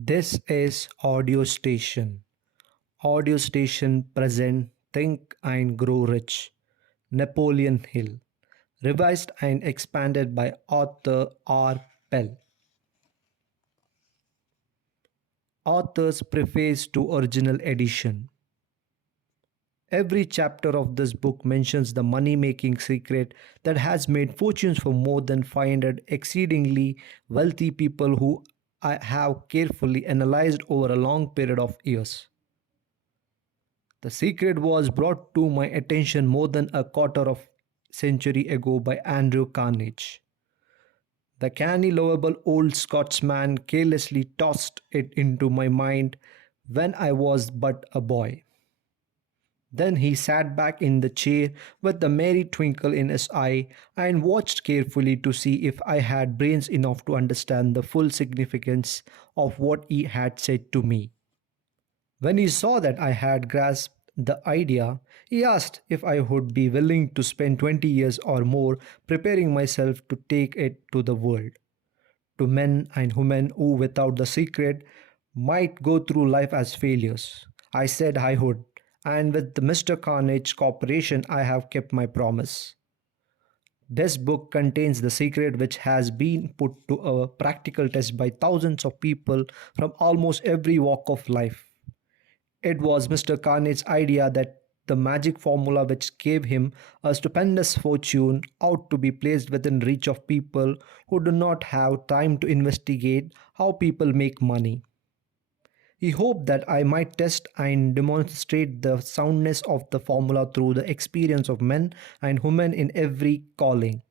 This is Audio Station. Audio Station present Think and Grow Rich. Napoleon Hill. Revised and expanded by author R. Pell. Author's preface to original edition. Every chapter of this book mentions the money making secret that has made fortunes for more than 500 exceedingly wealthy people who I have carefully analyzed over a long period of years. The secret was brought to my attention more than a quarter of century ago by Andrew Carnegie. The canny, lovable old Scotsman carelessly tossed it into my mind when I was but a boy. Then he sat back in the chair with a merry twinkle in his eye and watched carefully to see if I had brains enough to understand the full significance of what he had said to me. When he saw that I had grasped the idea, he asked if I would be willing to spend 20 years or more preparing myself to take it to the world, to men and women who, without the secret, might go through life as failures. I said I would, and with the Mr. Carnage Corporation, I have kept my promise. This book contains the secret which has been put to a practical test by thousands of people from almost every walk of life. It was Mr. Carnage's idea that the magic formula which gave him a stupendous fortune ought to be placed within reach of people who do not have time to investigate how people make money. He hoped that I might test and demonstrate the soundness of the formula through the experience of men and women in every calling.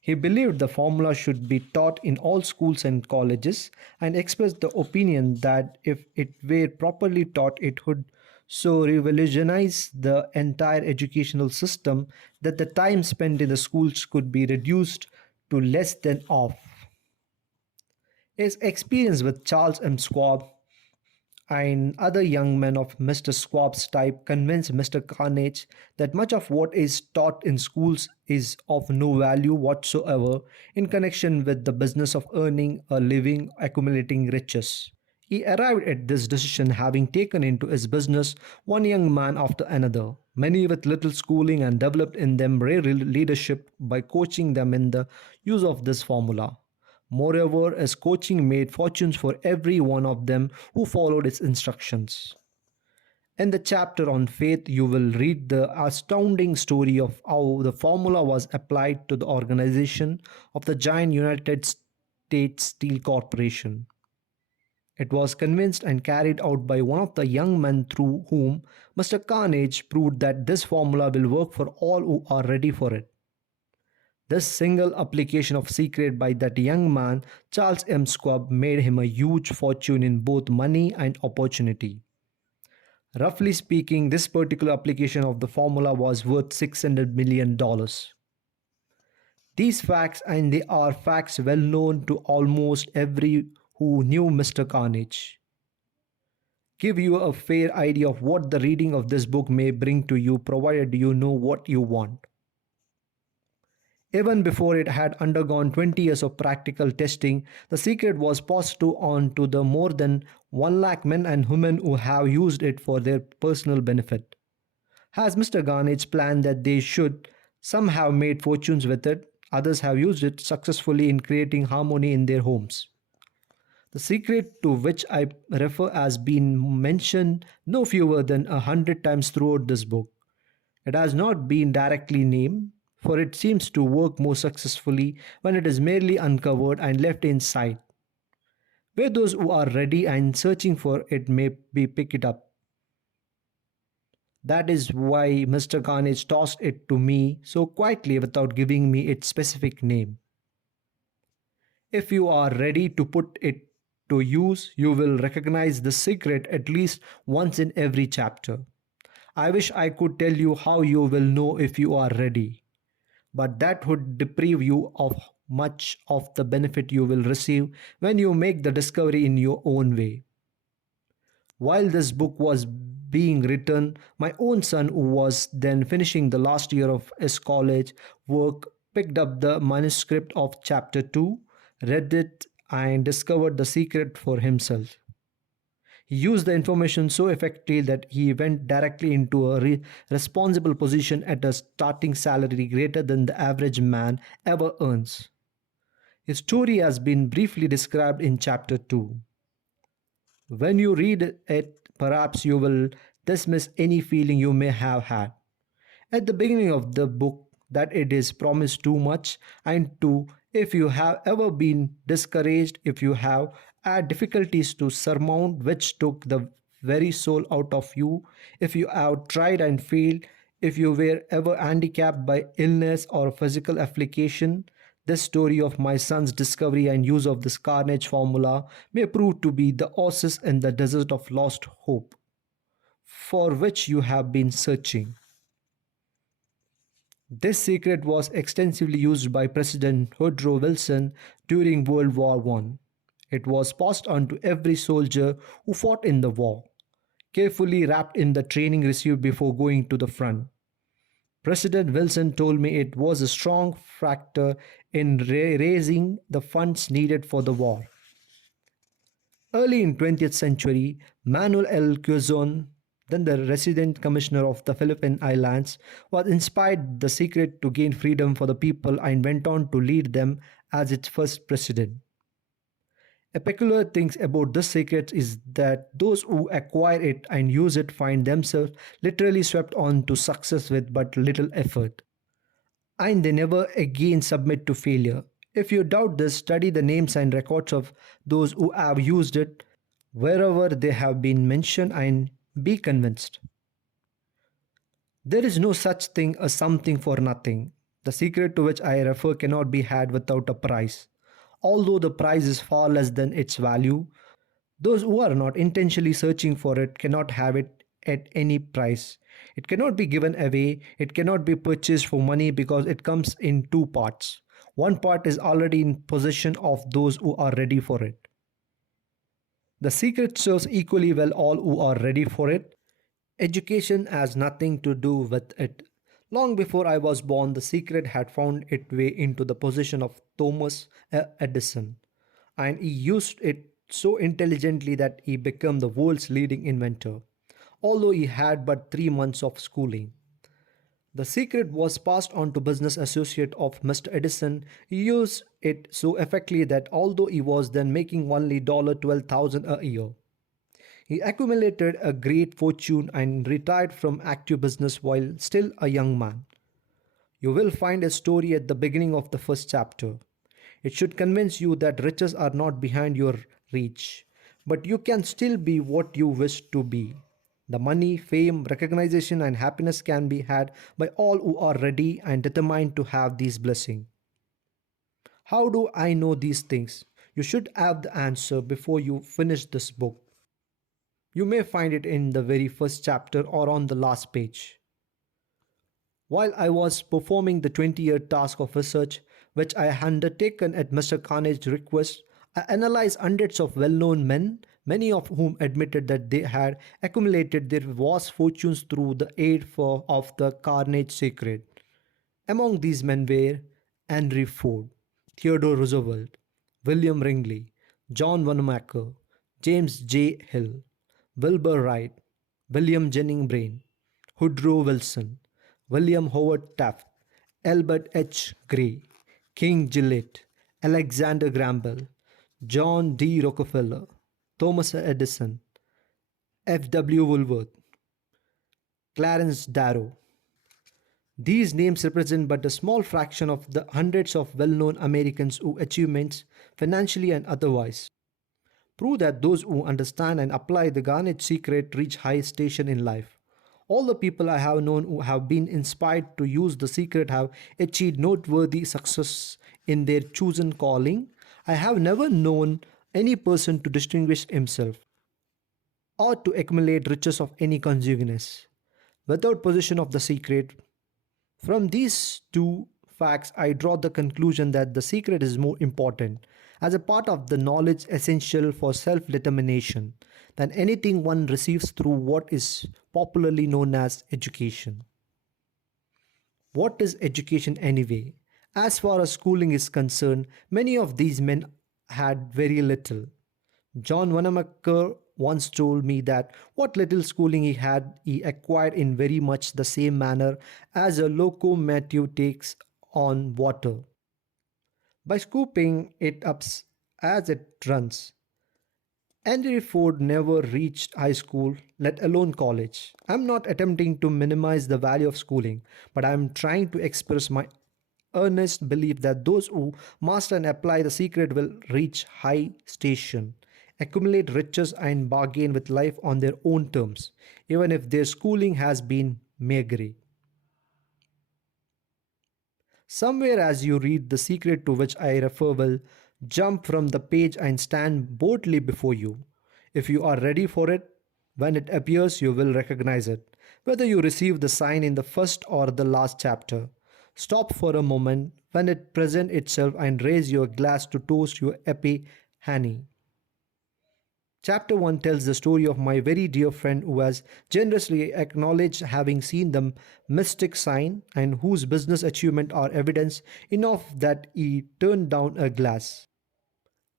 He believed the formula should be taught in all schools and colleges and expressed the opinion that if it were properly taught, it would so revolutionize the entire educational system that the time spent in the schools could be reduced to less than half. His experience with Charles M. Schwab and other young men of Mr. Schwab's type convinced Mr. Carnage that much of what is taught in schools is of no value whatsoever in connection with the business of earning a living, accumulating riches. He arrived at this decision having taken into his business one young man after another, many with little schooling, and developed in them rare leadership by coaching them in the use of this formula. Moreover, his coaching made fortunes for every one of them who followed its instructions. In the chapter on faith, you will read the astounding story of how the formula was applied to the organization of the giant United States Steel Corporation. It was convinced and carried out by one of the young men through whom Mr. Carnage proved that this formula will work for all who are ready for it. This single application of secret by that young man, Charles M. Schwab, made him a huge fortune in both money and opportunity. Roughly speaking, this particular application of the formula was worth $600 million. These facts, and they are facts well known to almost every who knew Mr. Carnage, give you a fair idea of what the reading of this book may bring to you, provided you know what you want. Even before it had undergone 20 years of practical testing, the secret was passed on to the more than 1 lakh men and women who have used it for their personal benefit. Has Mr. Carnage planned that they should? Some have made fortunes with it, others have used it successfully in creating harmony in their homes. The secret to which I refer has been mentioned no fewer than 100 times throughout this book. It has not been directly named, for it seems to work more successfully when it is merely uncovered and left in sight, where those who are ready and searching for it may be pick it up. That is why Mr. Carnage tossed it to me so quietly without giving me its specific name. If you are ready to put it to use, you will recognize the secret at least once in every chapter. I wish I could tell you how you will know if you are ready, but that would deprive you of much of the benefit you will receive when you make the discovery in your own way. While this book was being written, my own son, who was then finishing the last year of his college work, picked up the manuscript of chapter 2, read it, and discovered the secret for himself. He used the information so effectively that he went directly into a responsible position at a starting salary greater than the average man ever earns. His story has been briefly described in chapter 2. When you read it, perhaps you will dismiss any feeling you may have had at the beginning of the book that it is promised too much, and two, if you have ever been discouraged, if you have had difficulties to surmount which took the very soul out of you, if you have tried and failed, if you were ever handicapped by illness or physical affliction, this story of my son's discovery and use of this carnage formula may prove to be the oasis in the desert of lost hope for which you have been searching. This secret was extensively used by President Woodrow Wilson during World War I. It was passed on to every soldier who fought in the war, carefully wrapped in the training received before going to the front. President Wilson told me it was a strong factor in raising the funds needed for the war. Early in 20th century, Manuel L. Quezon, then the resident commissioner of the Philippine Islands, was inspired the secret to gain freedom for the people and went on to lead them as its first president. A peculiar thing about this secret is that those who acquire it and use it find themselves literally swept on to success with but little effort, and they never again submit to failure. If you doubt this, study the names and records of those who have used it wherever they have been mentioned and be convinced. There is no such thing as something for nothing. The secret to which I refer cannot be had without a price. Although the price is far less than its value, those who are not intentionally searching for it cannot have it at any price. It cannot be given away, it cannot be purchased for money because it comes in two parts. One part is already in possession of those who are ready for it. The secret serves equally well all who are ready for it. Education has nothing to do with it. Long before I was born, the secret had found its way into the possession of Thomas Edison, and he used it so intelligently that he became the world's leading inventor, although he had but 3 months of schooling. The secret was passed on to business associate of Mr. Edison. He used it so effectively that although he was then making only $12,000 a year, he accumulated a great fortune and retired from active business while still a young man. You will find a story at the beginning of the first chapter. It should convince you that riches are not behind your reach, but you can still be what you wish to be. The money, fame, recognition, and happiness can be had by all who are ready and determined to have these blessings. How do I know these things? You should have the answer before you finish this book. You may find it in the very first chapter or on the last page. While I was performing the 20-year task of research, which I had undertaken at Mr. Carnege's request, I analyzed hundreds of well-known men, many of whom admitted that they had accumulated their vast fortunes through the aid of the Carnage secret. Among these men were Henry Ford, Theodore Roosevelt, William Ringley, John Wanamaker, James J. Hill, Wilbur Wright, William Jennings Bryan, Woodrow Wilson, William Howard Taft, Albert H. Gray, King Gillette, Alexander Graham Bell, John D. Rockefeller, Thomas Edison, F. W. Woolworth, Clarence Darrow. These names represent but a small fraction of the hundreds of well-known Americans whose achievements, financially and otherwise, prove that those who understand and apply the Garnet secret reach high station in life. All the people I have known who have been inspired to use the secret have achieved noteworthy success in their chosen calling. I have never known any person to distinguish himself or to accumulate riches of any consequence without possession of the secret. From these two facts, I draw the conclusion that the secret is more important as a part of the knowledge essential for self determination than anything one receives through what is popularly known as education. What is education anyway? As far as schooling is concerned, many of these men had very little. John Wanamaker once told me that what little schooling he had, he acquired in very much the same manner as a locomotive takes on water, by scooping it up as it runs. Henry Ford never reached high school, let alone college. I'm not attempting to minimize the value of schooling, but I'm trying to express my earnest belief that those who master and apply the secret will reach high station, accumulate riches, and bargain with life on their own terms, even if their schooling has been meagre. Somewhere as you read the secret to which I refer will jump from the page and stand boldly before you. If you are ready for it, when it appears, you will recognize it, whether you receive the sign in the first or the last chapter. Stop for a moment when it presents itself and raise your glass to toast your epiphany. Chapter 1 tells the story of my very dear friend who has generously acknowledged having seen the mystic sign and whose business achievement are evidence enough that he turned down a glass.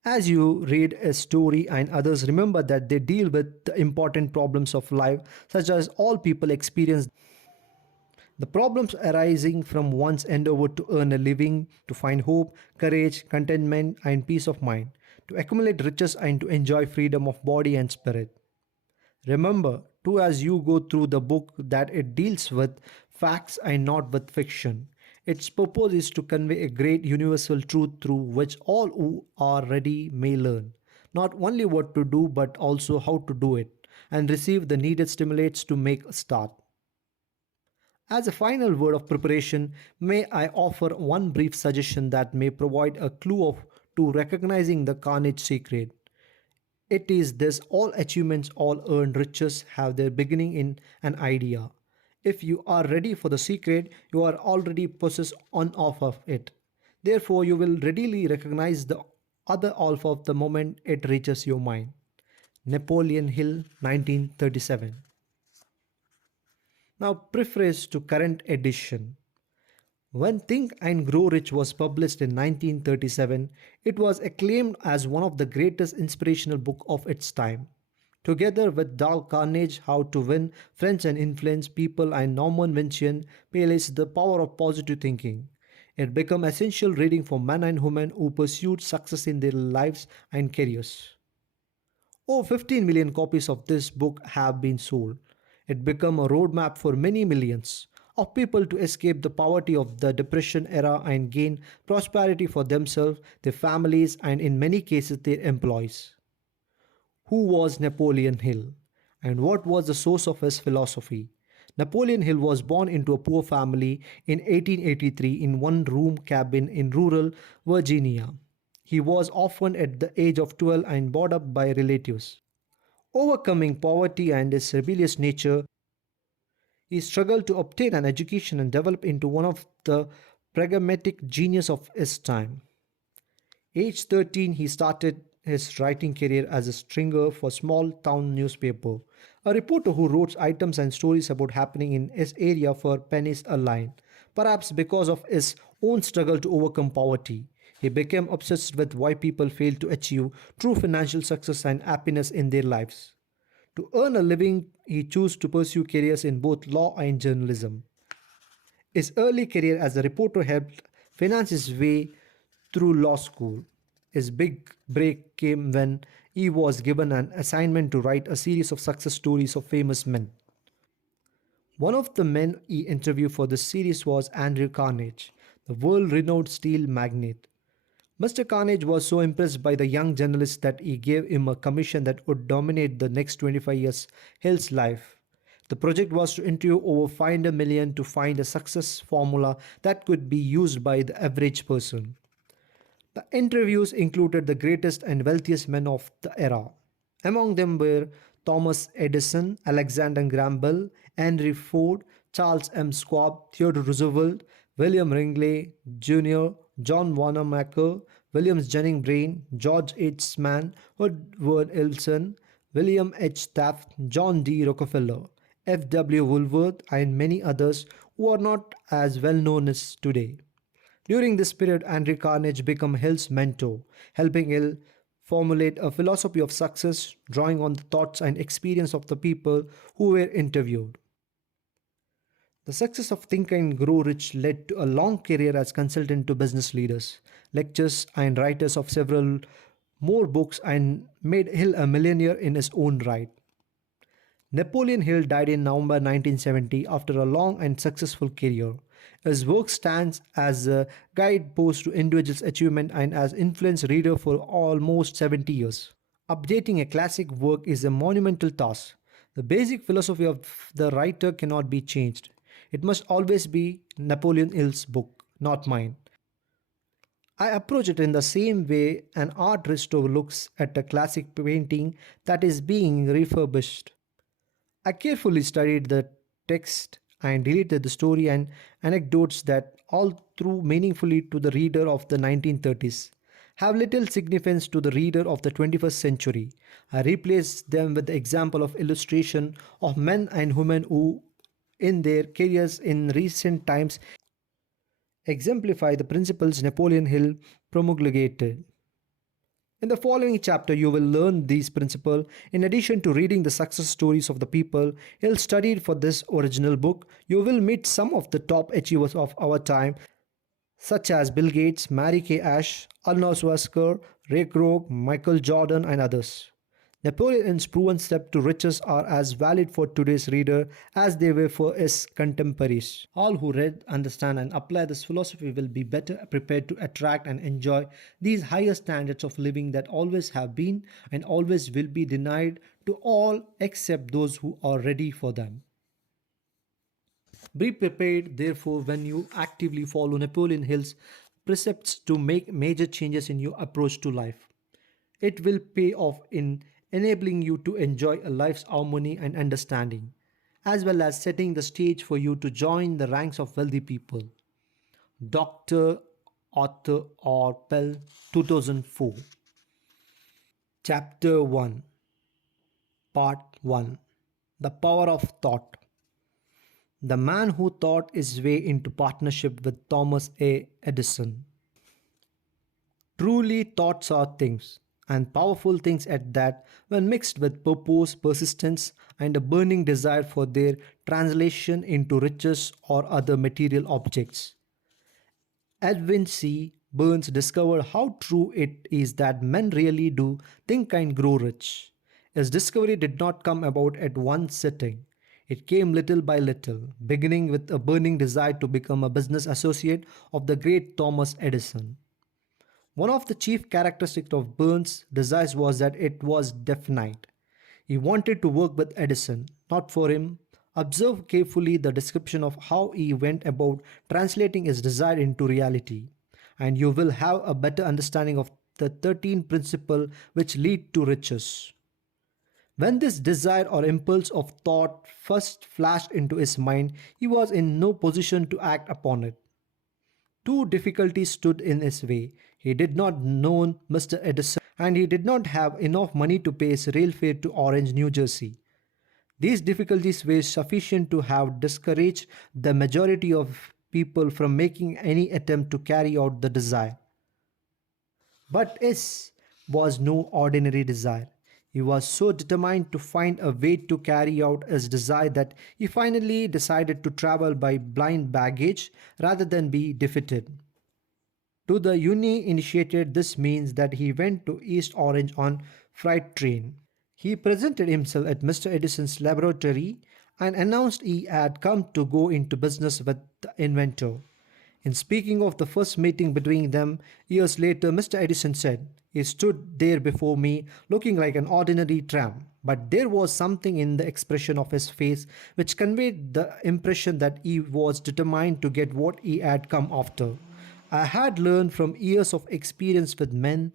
As you read a story and others remember that they deal with the important problems of life, such as all people experience the problems arising from one's endeavor to earn a living, to find hope, courage, contentment, and peace of mind, to accumulate riches, and to enjoy freedom of body and spirit. Remember, too, as you go through the book, that it deals with facts and not with fiction. Its purpose is to convey a great universal truth through which all who are ready may learn not only what to do but also how to do it and receive the needed stimulates to make a start. As a final word of preparation, may I offer one brief suggestion that may provide a clue to recognizing the carnage secret. It is this: all achievements, all earned riches have their beginning in an idea. If you are ready for the secret, you are already possessed on half of it. Therefore, you will readily recognize the other half of the moment it reaches your mind. Napoleon Hill, 1937. Now, preface to current edition. When Think and Grow Rich was published in 1937, it was acclaimed as one of the greatest inspirational books of its time. Together with Dale Carnegie, How to Win Friends and Influence People, and Norman Vincent Peale's The Power of Positive Thinking, it became essential reading for men and women who pursued success in their lives and careers. Over 15 million copies of this book have been sold. It became a roadmap for many millions of people to escape the poverty of the Depression era and gain prosperity for themselves, their families, and in many cases their employees. Who was Napoleon Hill? And what was the source of his philosophy? Napoleon Hill was born into a poor family in 1883 in one room cabin in rural Virginia. He was orphaned at the age of 12 and brought up by relatives. Overcoming poverty and his rebellious nature, he struggled to obtain an education and develop into one of the pragmatic genius of his time. Age 13, he started his writing career as a stringer for small town newspaper, a reporter who wrote items and stories about happening in his area for pennies a line. Perhaps because of his own struggle to overcome poverty, he became obsessed with why people fail to achieve true financial success and happiness in their lives. To earn a living, he chose to pursue careers in both law and journalism. His early career as a reporter helped finance his way through law school. His big break came when he was given an assignment to write a series of success stories of famous men. One of the men he interviewed for this series was Andrew Carnegie, the world renowned steel magnate. Mr. Carnage was so impressed by the young journalist that he gave him a commission that would dominate the next 25 years Hill's life. The project was to interview over 500 million to find a success formula that could be used by the average person. The interviews included the greatest and wealthiest men of the era. Among them were Thomas Edison, Alexander Graham Bell, Henry Ford, Charles M. Schwab, Theodore Roosevelt, William Wrigley Jr., John Wanamaker, William Jennings Bryan, George H. Mann, Woodward Wilson, William H. Taft, John D. Rockefeller, F. W. Woolworth, and many others who are not as well known as today. During this period, Andrew Carnegie became Hill's mentor, helping Hill formulate a philosophy of success, drawing on the thoughts and experience of the people who were interviewed. The success of Think and Grow Rich led to a long career as consultant to business leaders, lectures, and writers of several more books, and made Hill a millionaire in his own right. Napoleon Hill died in November 1970 after a long and successful career. His work stands as a guidepost to individuals' achievement and has influenced readers for almost 70 years. Updating a classic work is a monumental task. The basic philosophy of the writer cannot be changed. It must always be Napoleon Hill's book, not mine. I approach it in the same way an art restorer looks at a classic painting that is being refurbished. I carefully studied the text and deleted the story and anecdotes that, all through meaningfully to the reader of the 1930s, have little significance to the reader of the 21st century. I replaced them with the example of illustration of men and women who, in their careers in recent times, exemplify the principles Napoleon Hill promulgated. In the following chapter, you will learn these principles. In addition to reading the success stories of the people Hill studied for this original book, you will meet some of the top achievers of our time, such as Bill Gates, Mary Kay Ash, Arnold Schwarzenegger, Ray Kroc, Michael Jordan, and others. Napoleon's proven steps to riches are as valid for today's reader as they were for his contemporaries. All who read, understand, and apply this philosophy will be better prepared to attract and enjoy these higher standards of living that always have been and always will be denied to all except those who are ready for them. Be prepared, therefore, when you actively follow Napoleon Hill's precepts to make major changes in your approach to life. It will pay off in enabling you to enjoy a life's harmony and understanding, as well as setting the stage for you to join the ranks of wealthy people. Dr. Arthur R. Pell, 2004. Chapter 1, Part 1, The Power of Thought. The man who thought his way into partnership with Thomas A. Edison. Truly, thoughts are things, and powerful things at that, when mixed with purpose, persistence, and a burning desire for their translation into riches or other material objects. Edwin C. Burns discovered how true it is that men really do think and grow rich. His discovery did not come about at one sitting. It came little by little, beginning with a burning desire to become a business associate of the great Thomas Edison. One of the chief characteristics of Burns' desires was that it was definite. He wanted to work with Edison, not for him. Observe carefully the description of how he went about translating his desire into reality, and you will have a better understanding of the 13 principles which lead to riches. When this desire or impulse of thought first flashed into his mind, he was in no position to act upon it. Two difficulties stood in his way. He did not know Mr. Edison, and he did not have enough money to pay his rail fare to Orange, New Jersey. These difficulties were sufficient to have discouraged the majority of people from making any attempt to carry out the desire. But his was no ordinary desire. He was so determined to find a way to carry out his desire that he finally decided to travel by blind baggage rather than be defeated. To the uninitiated, this means that he went to East Orange on freight train. He presented himself at Mr. Edison's laboratory and announced he had come to go into business with the inventor. In speaking of the first meeting between them years later, Mr. Edison said, "He stood there before me looking like an ordinary tramp, but there was something in the expression of his face which conveyed the impression that he was determined to get what he had come after. I had learned from years of experience with men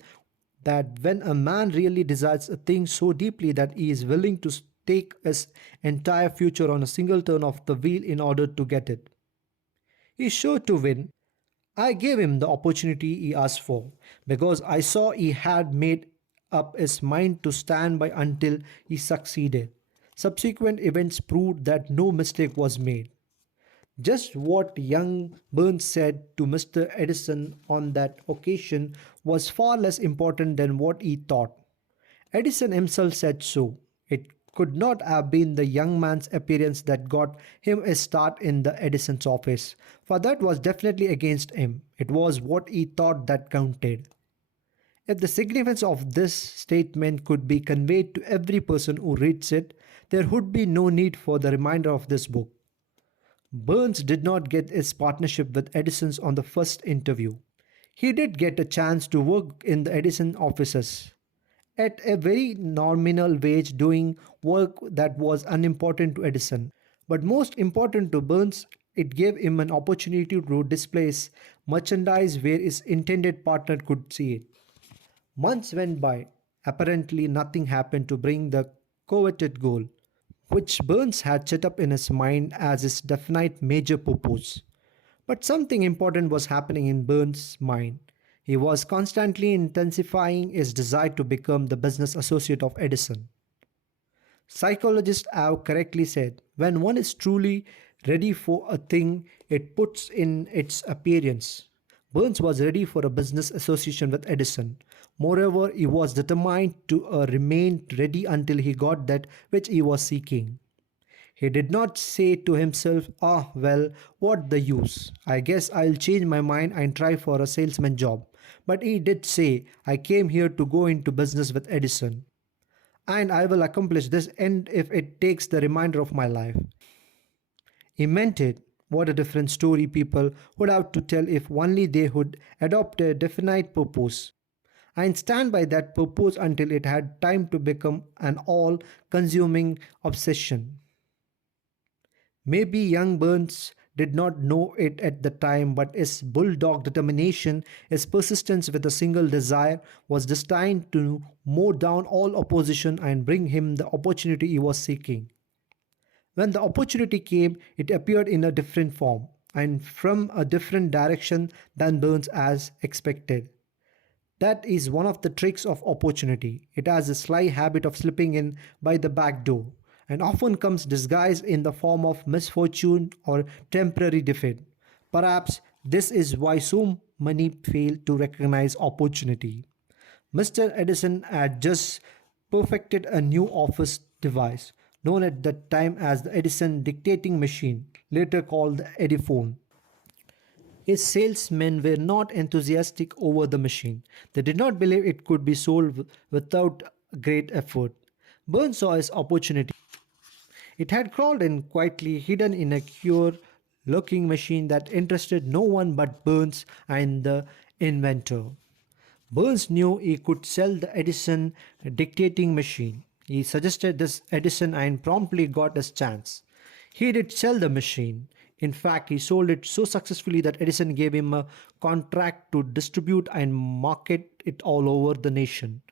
that when a man really desires a thing so deeply that he is willing to stake his entire future on a single turn of the wheel in order to get it, he is sure to win. I gave him the opportunity he asked for, because I saw he had made up his mind to stand by until he succeeded. Subsequent events proved that no mistake was made. Just what young Burns said to Mr. Edison on that occasion was far less important than what he thought. Edison himself said so. It could not have been the young man's appearance that got him a start in the Edison's office, for that was definitely against him. It was what he thought that counted. If the significance of this statement could be conveyed to every person who reads it, there would be no need for the reminder of this book. Burns did not get his partnership with Edison's on the first interview. He did get a chance to work in the Edison offices at a very nominal wage doing work that was unimportant to Edison. But most important to Burns, it gave him an opportunity to display his merchandise where his intended partner could see it. Months went by. Apparently, nothing happened to bring the coveted goal, which Burns had set up in his mind as his definite major purpose. But something important was happening in Burns' mind. He was constantly intensifying his desire to become the business associate of Edison. Psychologists have correctly said when one is truly ready for a thing, it puts in its appearance. Burns was ready for a business association with Edison. Moreover, he was determined to remain ready until he got that which he was seeking. He did not say to himself, "Ah, well, what the use? I guess I'll change my mind and try for a salesman job." But he did say, "I came here to go into business with Edison, and I will accomplish this end if it takes the remainder of my life." He meant it. What a different story people would have to tell if only they would adopt a definite purpose and stand by that purpose until it had time to become an all consuming obsession. Maybe young Burns did not know it at the time, but his bulldog determination, his persistence with a single desire, was destined to mow down all opposition and bring him the opportunity he was seeking. When the opportunity came, it appeared in a different form and from a different direction than Burns has expected. That is one of the tricks of opportunity. It has a sly habit of slipping in by the back door and often comes disguised in the form of misfortune or temporary defeat. Perhaps this is why so many fail to recognize opportunity. Mr. Edison had just perfected a new office device known at that time as the Edison dictating machine, later called the Ediphone. His salesmen were not enthusiastic over the machine. They did not believe it could be sold without great effort. Burns saw his opportunity. It had crawled in quietly, hidden in a cure looking machine that interested no one but Burns and the inventor. Burns knew he could sell the Edison dictating machine. He suggested this Edison and promptly got his chance. He did sell the machine. In fact, he sold it so successfully that Edison gave him a contract to distribute and market it all over the nation.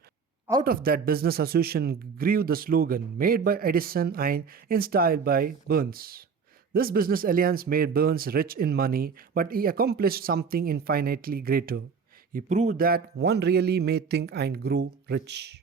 Out of that business association grew the slogan made by Edison and installed by Burns. This business alliance made Burns rich in money, but he accomplished something infinitely greater. He proved that one really may think and grow rich.